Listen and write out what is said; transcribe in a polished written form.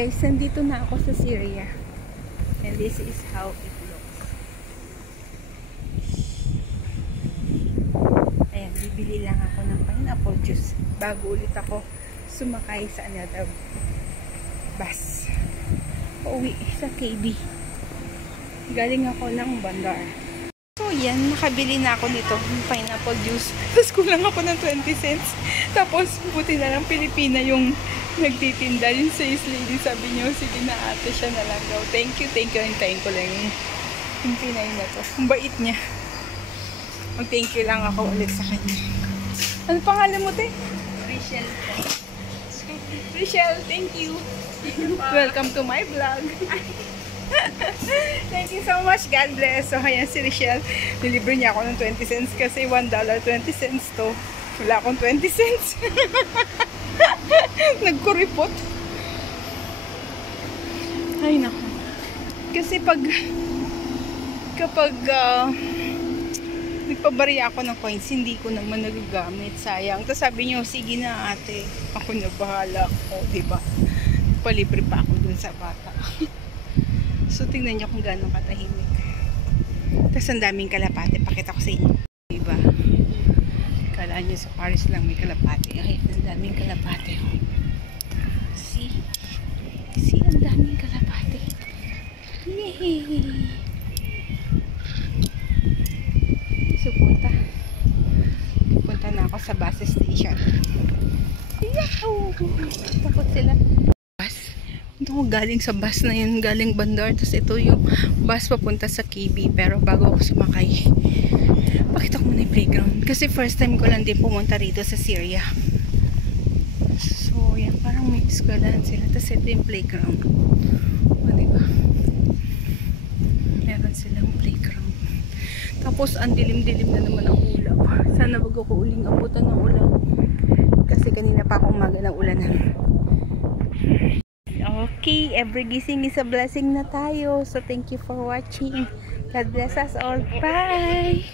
guys, nandito na ako sa Syria. And this is how it looks. Ayan, bibili lang ako ng pineapple juice bago ulit ako sumakay sa another bus. Pauwi sa KB. Galing ako ng Bandar. So yan, nakabili na ako nito ng pineapple juice. Tapos kulang ako ng 20 cents. Tapos buti na lang Pilipina yung nagtitinda. Yung sales lady, sabi niyo, sige na ate, siya na lang daw. Thank you. Hintayin ko lang yung Pinay na to. Ang bait niya. Mag-thank you lang ako ulit sa kanya. Ano pangalan mo, te? Rachel. Rachel, thank you. Welcome to my vlog. Thank you so much. God bless. So, ayan si Rachel. Nilibre niya ako ng 20 cents kasi $1, 20 cents to. Wala akong 20 cents. Nagkuripot. Ay, naku. Kasi kapag nagpabariya ako ng coins, hindi ko naman nagagamit. Sayang. Tapos sabi niyo, sige na ate. Ako na bahala. O, diba? Palibre pa ako dun sa bata. So, tingnan nyo kung gano'ng katahimik. Tapos, ang daming kalapate. Pakita ko sa inyo. Diba? Kalaan nyo sa Paris lang may kalapate. Ay, ang daming kalapate. See? See, ang daming kalapate. Yay! So, punta na ako sa bus station. Yahoo! Takot sila. Ito galing sa bus na yun, galing Bandar. Tapos ito yung bus papunta sa KB. Pero bago ako sumakay, pakita ko muna yung playground. Kasi first time ko lang din pumunta rito sa Syria. So yan, parang may eskwelahan sila. Tapos ito yung playground. O diba? Meron silang playground. Tapos ang dilim-dilim na naman ang ulap. Sana wag ako uling abutan ng ulan. Kasi kanina pa akong umaga ng ulanan. Okay, every gising is a blessing na tayo. So, thank you for watching. God bless us all. Bye!